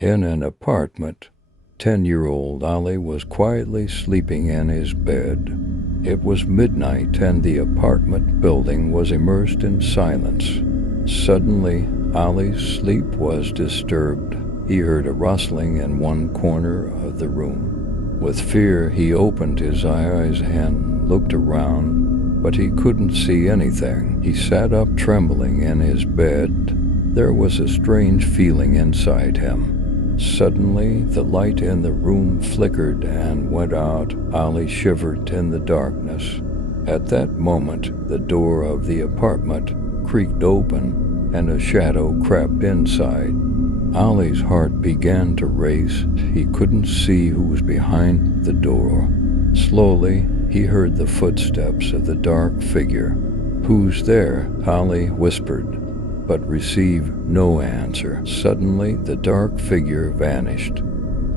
In an apartment, 10-year-old Ollie was quietly sleeping in his bed. It was midnight and the apartment building was immersed in silence. Suddenly, Ollie's sleep was disturbed. He heard a rustling in one corner of the room. With fear, he opened his eyes and looked around, but he couldn't see anything. He sat up trembling in his bed. There was a strange feeling inside him. Suddenly, the light in the room flickered and went out. Ollie shivered in the darkness. At that moment, the door of the apartment creaked open and a shadow crept inside. Ollie's heart began to race. He couldn't see who was behind the door. Slowly, he heard the footsteps of the dark figure. "Who's there?" Ollie whispered, but received no answer. Suddenly, the dark figure vanished,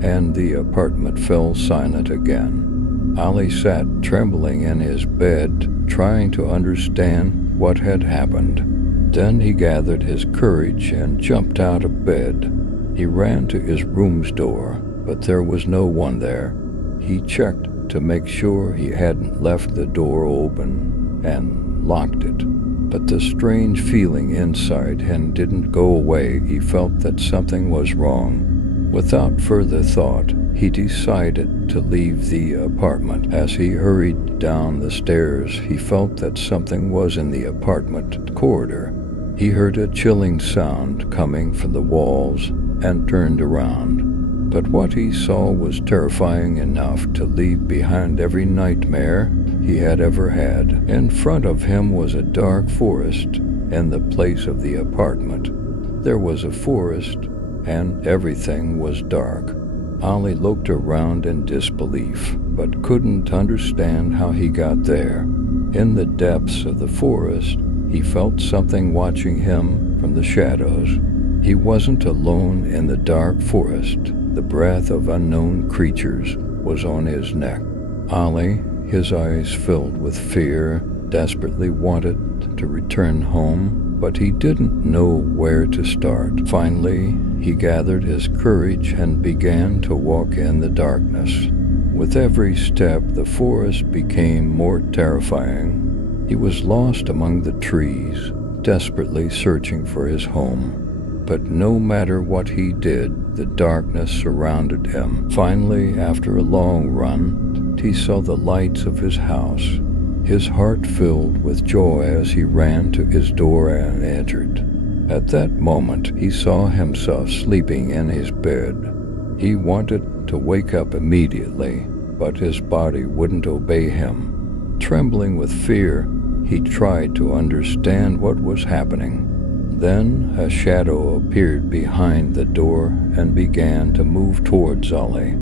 and the apartment fell silent again. Ollie sat trembling in his bed, trying to understand what had happened. Then he gathered his courage and jumped out of bed. He ran to his room's door, but there was no one there. He checked to make sure he hadn't left the door open and locked it. But the strange feeling inside him didn't go away. He felt that something was wrong. Without further thought, he decided to leave the apartment. As he hurried down the stairs, he felt that something was in the apartment corridor. He heard a chilling sound coming from the walls and turned around. But what he saw was terrifying enough to leave behind every nightmare he had ever had. In front of him was a dark forest in the place of the apartment. There was a forest, and everything was dark. Ollie looked around in disbelief, but couldn't understand how he got there. In the depths of the forest, he felt something watching him from the shadows. He wasn't alone in the dark forest. The breath of unknown creatures was on his neck. Ollie, his eyes filled with fear, desperately wanted to return home, but he didn't know where to start. Finally, he gathered his courage and began to walk in the darkness. With every step, the forest became more terrifying. He was lost among the trees, desperately searching for his home. But no matter what he did, the darkness surrounded him. Finally, after a long run, he saw the lights of his house. His heart filled with joy as he ran to his door and entered. At that moment, he saw himself sleeping in his bed. He wanted to wake up immediately, but his body wouldn't obey him. Trembling with fear, he tried to understand what was happening. Then a shadow appeared behind the door and began to move towards Ollie.